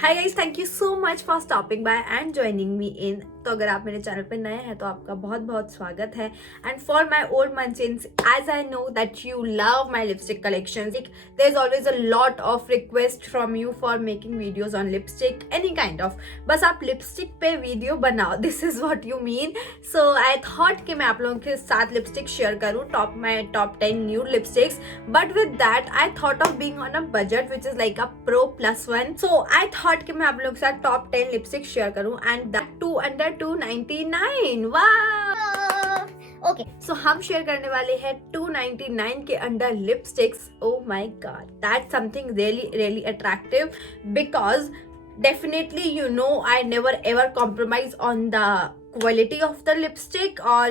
Hi guys, thank you so much for stopping by and joining me in. तो अगर आप मेरे चैनल पे नए हैं तो आपका बहुत बहुत स्वागत है। And for my old munchkins, as I know that you love my lipstick collections, there is always a lot of request from you for making videos on lipstick, any kind of. बस आप lipstick पे video बनाओ, this is what you mean. So I thought कि मैं आप लोगों के साथ लिपस्टिक शेयर करूँ, top 10 nude lipsticks. But with that I thought of being on a budget which is like a pro +1। So I thought कि मैं आप लोगों के साथ टॉप 10 लिपस्टिक शेयर करूं, एंड दैट टू अंडर 299। वाह! ओके, सो हम शेयर करने वाले हैं 299 के under lipsticks. Oh my God, that's something really really attractive because definitely I never ever compromise on the quality of the lipstick or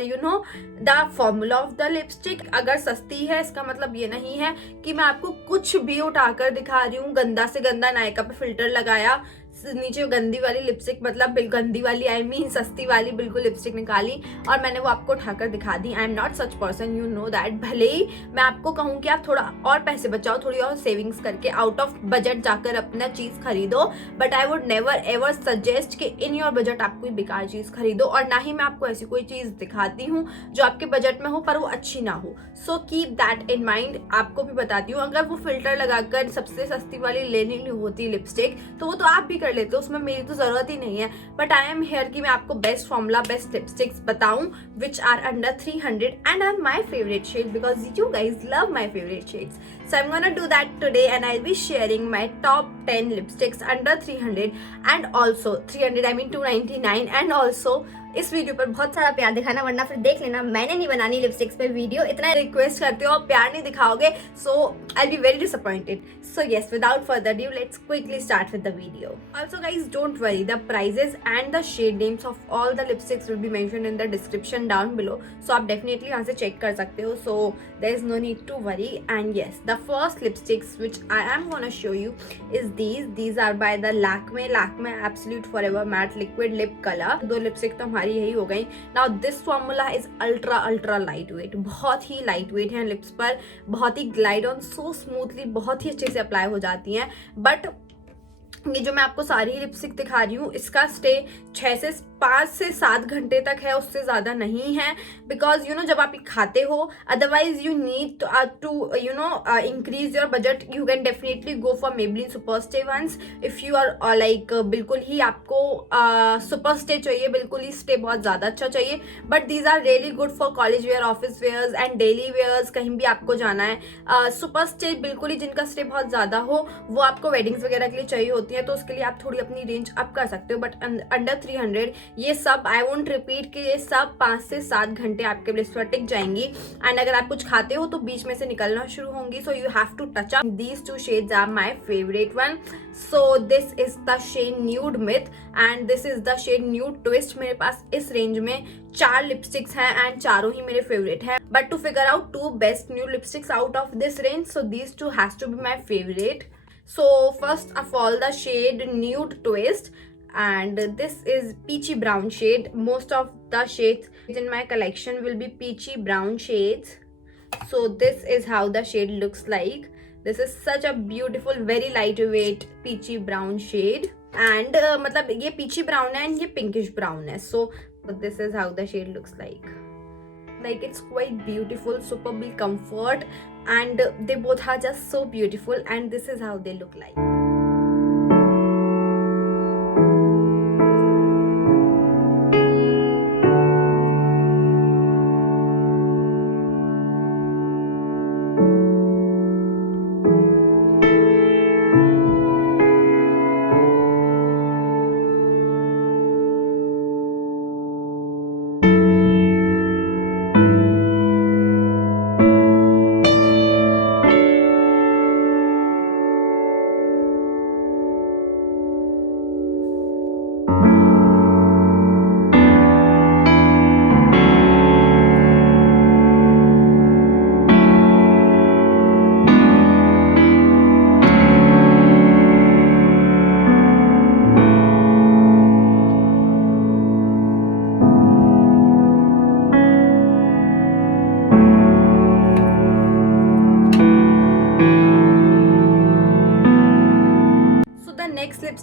the formula of the lipstick। अगर सस्ती है इसका मतलब ये नहीं है कि मैं आपको कुछ भी उठाकर दिखा रही हूँ। गंदा से गंदा नायका पे फिल्टर लगाया, नीचे गंदी वाली लिपस्टिक, मतलब गंदी वाली आई मीन सस्ती वाली बिल्कुल लिपस्टिक निकाली और मैंने वो आपको उठाकर दिखा दी। I am not such person, you know that. भले ही मैं आपको कहूँ कि आप थोड़ा और पैसे बचाओ, थोड़ी और सेविंग्स करके आउट ऑफ बजट जाकर अपना चीज खरीदो, but I would never ever suggest कि इन योर बजट आप कोई बेकार चीज खरीदो। और ना ही मैं आपको ऐसी कोई चीज दिखाती हूँ जो आपके बजट में हो पर वो अच्छी ना हो। So keep that in mind. आपको भी बताती हूँ, अगर वो फिल्टर लगाकर सबसे सस्ती वाली लेनी होती लिपस्टिक तो वो तो आप भी कर लेते हो, उसमें मेरी तो जरूरत ही नहीं है। बट आई एम हियर कि मैं आपको बेस्ट फॉर्मूला, बेस्ट लिपस्टिक्स बताऊं which are under 300 and are my favourite shade because you guys love my favourite shades. So I'm gonna do that today and I'll be sharing my top 10 lipsticks under 300 and also 300 I mean 299 and also इस वीडियो पर बहुत सारा प्यार दिखाना, वरना फिर देख लेना मैंने नहीं बनानी लिपस्टिक्स पे वीडियो। इतना रिक्वेस्ट करते हो, प्यार नहीं दिखाओगे, so I be very disappointed. So yes, without further due let's quickly start with the video. Also guys don't worry, the prices and the shade names of all the lipsticks will be mentioned in the description down below. So आप definitely यहाँ से check कर सकते हो। So there is no need to worry। and yes, the first lipsticks which I am gonna show you is these are by the Lakme Absolute Forever Matte Liquid Lip Color। दो लिपस्टिक तो हमारी यही हो गई। now this formula is ultra light weight, बहुत ही light weight है लिप्स पर, बहुत ही ग्लाइड ऑन सो स्मूथली, बहुत ही अच्छे से अप्लाई हो जाती हैं। बट ये जो मैं आपको सारी लिपस्टिक दिखा रही हूँ इसका स्टे 5 से 7 घंटे तक है, उससे ज्यादा नहीं है। बिकॉज जब आप खाते हो, otherwise you need to increase your budget, you can definitely go for Maybelline super stay ones if you are like बिल्कुल ही आपको सुपर स्टे चाहिए, बिल्कुल ही स्टे बहुत ज्यादा अच्छा चाहिए। But these are really good for college wear, office wears and daily wears, कहीं भी आपको जाना है। सुपर स्टे बिल्कुल ही जिनका स्टे बहुत ज्यादा हो वो आपको वेडिंग्स वगैरह के लिए चाहिए होती है, तो उसके लिए आप थोड़ी अपनी रेंज अप कर सकते हो। बट अंडर 300 ये सब आई वोंट रिपीट कि ये सब 5 से 7 घंटे आपके लिप्स पर टिक जाएंगी। एंड अगर आप कुछ खाते हो तो बीच में से निकलना शुरू होंगी। So you have to touch up. These 2 shades are my favourite one. So this is the shade nude myth and this is the shade nude twist. मेरे पास इस रेंज में 4 लिपस्टिक्स हैं एंड चारों ही मेरे फेवरेट हैं। But to figure out 2 best nude lipsticks out of this range, so these 2 has to be my favourite. So first of all, the shade Nude Twist, and this is peachy brown shade. Most of the shades in my collection will be peachy brown shades. So this is how the shade looks like. This is such a beautiful, very lightweight peachy brown shade. And मतलब ये peachy brown है and ये pinkish brown है. So this is how the shade looks like. Like it's quite beautiful, superbly comfort, and they both are just so beautiful, and this is how they look like.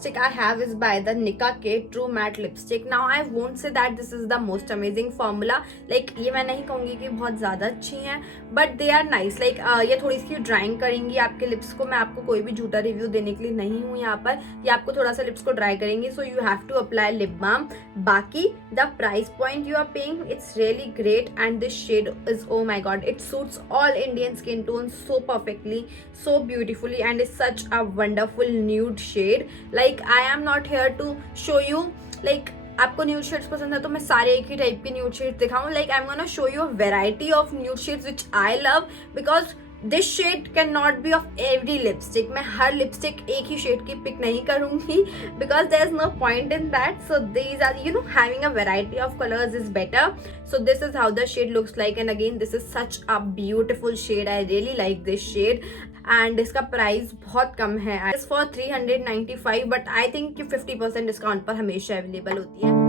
lipstick I have is by the Nika K True Matte Lipstick. Now I won't say that this is the most amazing formula. Like ये मैं नहीं कहूँगी कि बहुत ज़्यादा अच्छी हैं, but they are nice. Like ये थोड़ी सी ड्राइंग करेंगी आपके लिप्स को. मैं आपको कोई भी झूठा रिव्यू देने के लिए नहीं हूँ यहाँ पर. ये आपको थोड़ा सा लिप्स को ड्राई करेंगी. So you have to apply lip balm. बाकी the price point you are paying, it's really great, and this shade is, oh my god, it suits all Indian skin tones so perfectly, so beautifully, and is such a wonderful nude shade. Like I am not here to show you like आपको nude shades पसंद है तो मैं सारे एक ही type के nude shades दिखाऊं. Like I am gonna show you a variety of nude shades which I love, because this shade can not be of every lipstick. मैं हर लिपस्टिक एक ही शेड की पिक नहीं करूंगी, because there is no point in that. So these are, you know, having a variety of colours is better. So this is how the shade looks like, and again this is such a beautiful shade. I really like this shade, and इसका price बहुत कम है. It's for 395, but I think कि 50% डिस्काउंट पर हमेशा अवेलेबल होती है.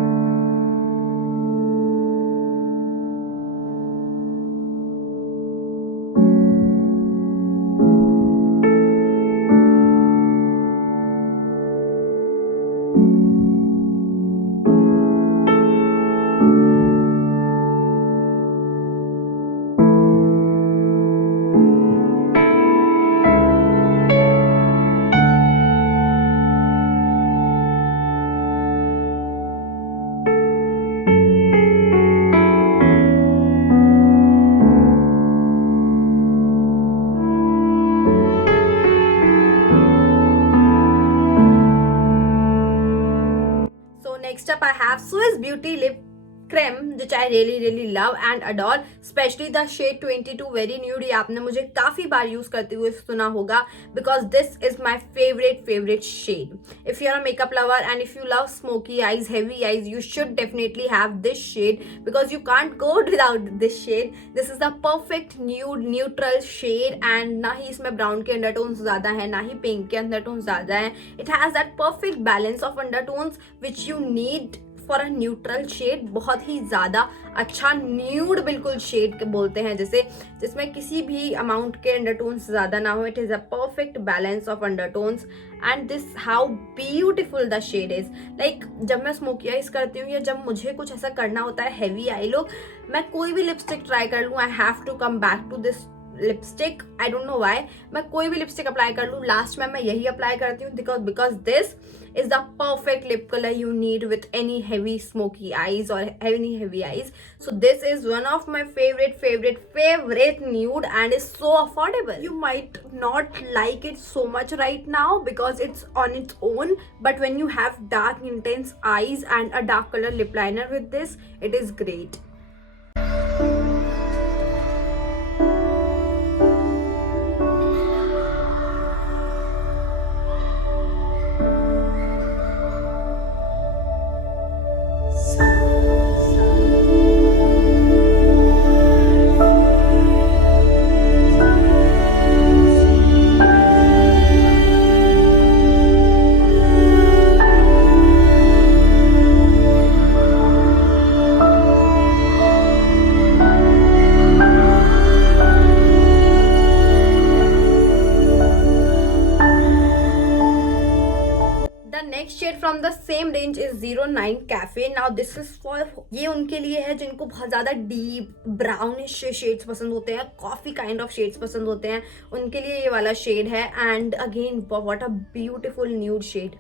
Next up I have Swiss Beauty Lip Creme, which I really love and adore, especially the shade 22 Very Nude. ये आपने मुझे काफी बार यूज करते हुए सुना होगा, because this is my favorite shade. If you're a makeup lover and if you love smoky eyes, heavy eyes, you should definitely have this shade, because you can't go without this shade. This is the perfect nude neutral shade, and ना ही इसमें ब्राउन के अंडरटोन्स ज्यादा है, ना ही पिंक के अंडरटोन्स ज्यादा है. It has that perfect balance of undertones which you need for a neutral shade. बहुत ही ज्यादा अच्छा न्यूड बिल्कुल शेड बोलते हैं जैसे, जिसमें किसी भी अमाउंट के अंडरटोन्स ज्यादा ना हो. It is a perfect balance of undertones, and this how beautiful the shade is. Like जब मैं स्मोकी आईज करती हूँ या जब मुझे कुछ ऐसा करना होता है हैवी आई लुक, मैं कोई भी लिपस्टिक ट्राई कर लूँ, I have to come back to this lipstick. I don't know why. मैं कोई भी लिपस्टिक अप्लाई कर लूँ, लास्ट में मैं यही अप्लाई करती हूँ, because this is the perfect lip color you need with any heavy smoky eyes or any heavy eyes. So this is one of my favorite nude, and is so affordable. You might not like it so much right now because it's on its own, but when you have dark intense eyes and a dark color lip liner with this, it is great. Next shade from the same range is 09 cafe. Now this is for, ये उनके लिए है जिनको बहुत ज्यादा deep brownish shades पसंद होते हैं, कॉफी काइंड ऑफ शेड्स पसंद होते हैं, उनके लिए ये वाला शेड है. And again what a beautiful nude shade.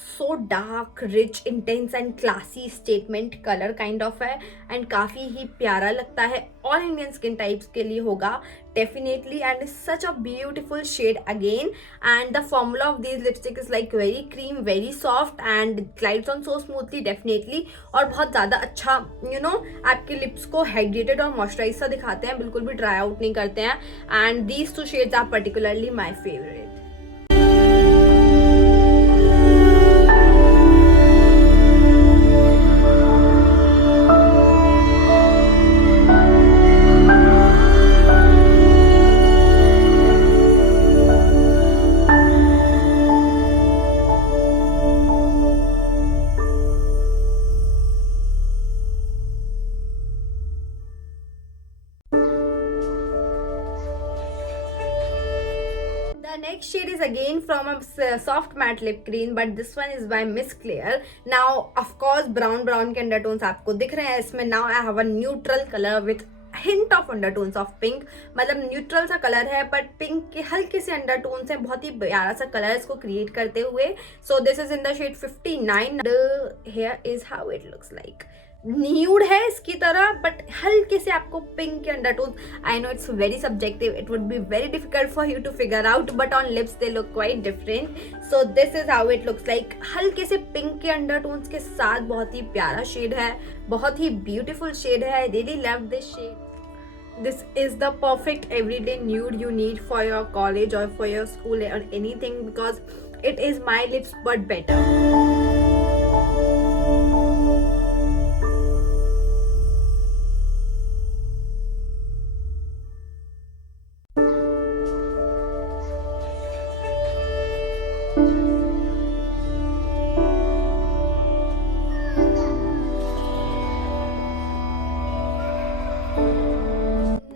so dark, rich, intense and classy statement color kind of है, and काफी ही प्यारा लगता है. all Indian skin types के लिए होगा definitely, and is such a beautiful shade again. And the formula of these lipstick is like very cream, very soft and glides on so smoothly definitely, और बहुत ज़्यादा अच्छा you know आपके lips को hydrated और moisturized सा दिखाते हैं, बिल्कुल भी dry out नहीं करते हैं. and these two shades are particularly my favorite. next again from a soft matte lip cream, but this one is by Miss Clear. Now of course brown के undertones आपको दिख रहे हैं इसमें. Now I have a neutral color with hint of undertones of pink. मतलब न्यूट्रल सा कलर है but pink के हल्के से अंडरटोन्स हैं, बहुत ही प्यारा सा कलर इसको क्रिएट करते हुए. So this is in the shade 59. The here is how it looks like. Nude है इसकी तरह बट हल्के से आपको पिंक के undertones. I know it's very subjective, it would be very difficult for you to figure out, but on lips they look quite different. So this is how it looks like. हल्के से पिंक के अंडरटोन्स के साथ बहुत ही प्यारा शेड है, बहुत ही ब्यूटीफुल शेड है. I really love this shade. This is the perfect everyday nude you need for your college or for your school or anything, because it is my lips but better.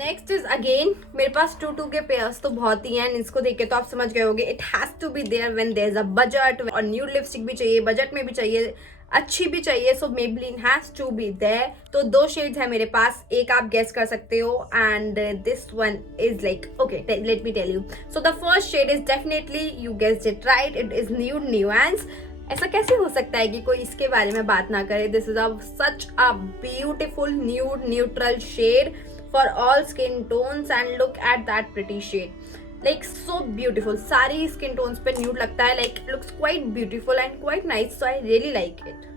Next is again, मेरे पास 2 के पेयर्स तो बहुत ही हैं. इसको देख के तो आप समझ गए होगे it has to be there when there is a budget. और न्यूड लिपस्टिक भी चाहिए, बजट में भी चाहिए, अच्छी भी चाहिए. So Maybelline has to be there. तो 2 शेड्स है मेरे पास, एक आप गेस कर सकते हो and this one is like okay let me tell you. So the first shade is definitely, you guessed it right, it is nude nuance. ऐसा कैसे हो सकता है कि कोई इसके बारे में बात ना करे. This is a such a beautiful nude neutral shade for all skin tones and look at that pretty shade, like so beautiful. सारी skin tones पे nude लगता है, like looks quite beautiful and quite nice, so I really like it.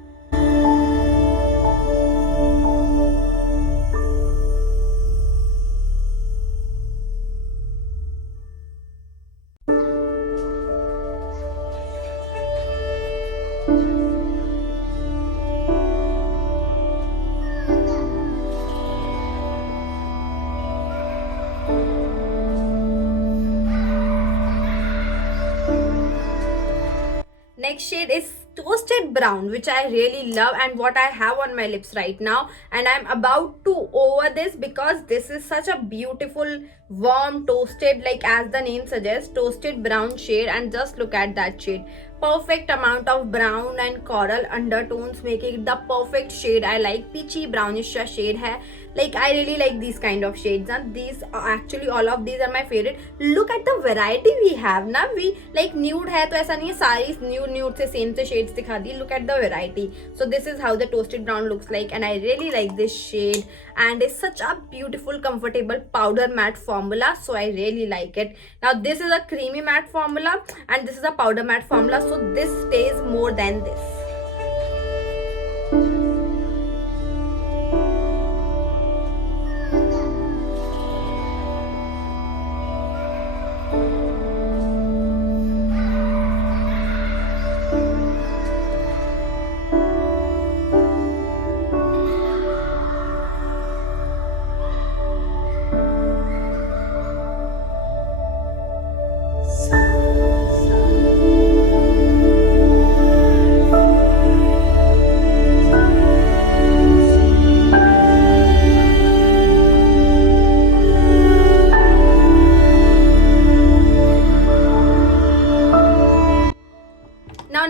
Next shade is toasted brown, which I really love and what I have on my lips right now, and I'm about to over this because this is such a beautiful warm toasted, like as the name suggests, toasted brown shade. And just look at that shade, perfect amount of brown and coral undertones making it the perfect shade. I like peachy brownish shade hai, like I really like these kind of shades, and these are actually all of these are my favorite. Look at the variety we have na. We like nude hai to aisa nahi hai सारी nude से same से shades दिखा दी. Look at the variety. So this is how the toasted brown looks like, and I really like this shade, and it's such a beautiful comfortable powder matte formula, so I really like it. Now this is a creamy matte formula and this is a powder matte formula, so this stays more than this.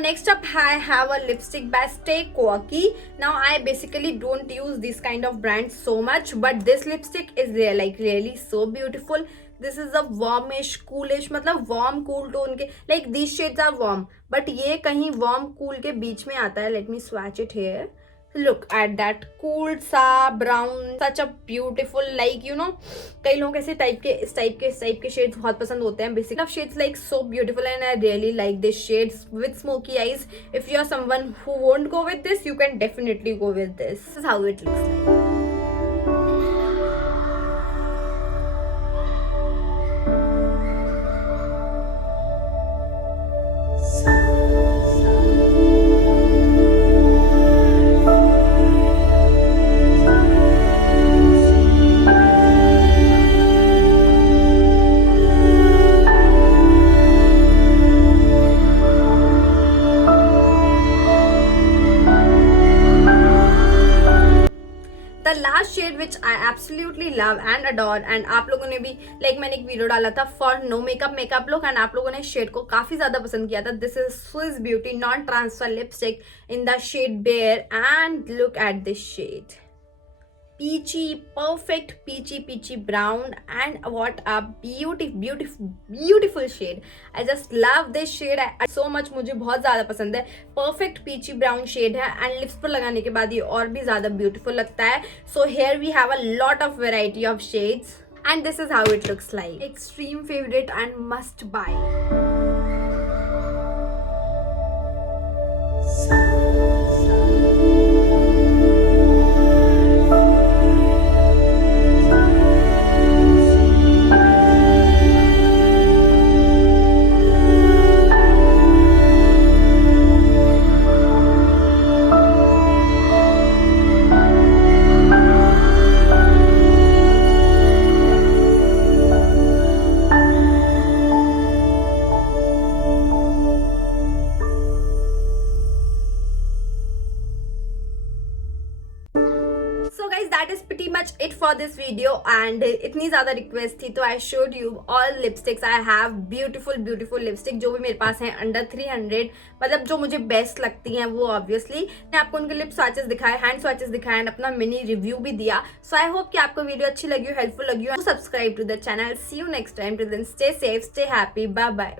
Next up I have a lipstick by Stay Quirky. Now I basically don't use this kind of brand so much, but this lipstick is like really so beautiful. This is a warmish coolish, मतलब warm cool tone के, like these shades are warm but ये कहीं warm cool के बीच में आता है. Let me swatch it here. Look at that cool सा brown, such a beautiful, like you know, कई लोग ऐसे इस टाइप के shades बहुत पसंद होते हैं. Basically of shades like so beautiful and I really like this shades with smoky eyes. If you are someone who won't go with this, you can definitely go with this. This is how it looks like. Shade which I absolutely love and adore, and आप लोगों ने भी मैंने एक video डाला था for no makeup look, and आप लोगों ने शेड को काफी ज्यादा पसंद किया था. This is Swiss Beauty non transfer lipstick in the shade bare, and look at this shade. Peachy, perfect peachy brown, and what a beautiful shade. I just love this shade so much. मुझे बहुत ज़्यादा पसंद है. Perfect peachy brown shade है, and lips पर लगाने के बाद ये और भी ज़्यादा beautiful लगता है. So here we have a lot of variety of shades, and this is how it looks like. Extreme favorite and must buy. So guys, that is pretty much it for this video, and इतनी ज़्यादा रिक्वेस्ट थी तो I showed you all lipsticks. I have beautiful lipstick जो भी मेरे पास हैं under 300, मतलब जो मुझे बेस्ट लगती हैं वो ऑब्वियसली. मैं आपको उनके लिप स्वैचेस दिखाए, हैंड स्वैचेस दिखाए, एंड अपना मिनी रिव्यू भी दिया. सो आई होप कि आपको वीडियो अच्छी लगी हो, हेल्पफुल लगी हो. Subscribe to the channel. See you next time. Till then stay safe, stay happy, bye bye.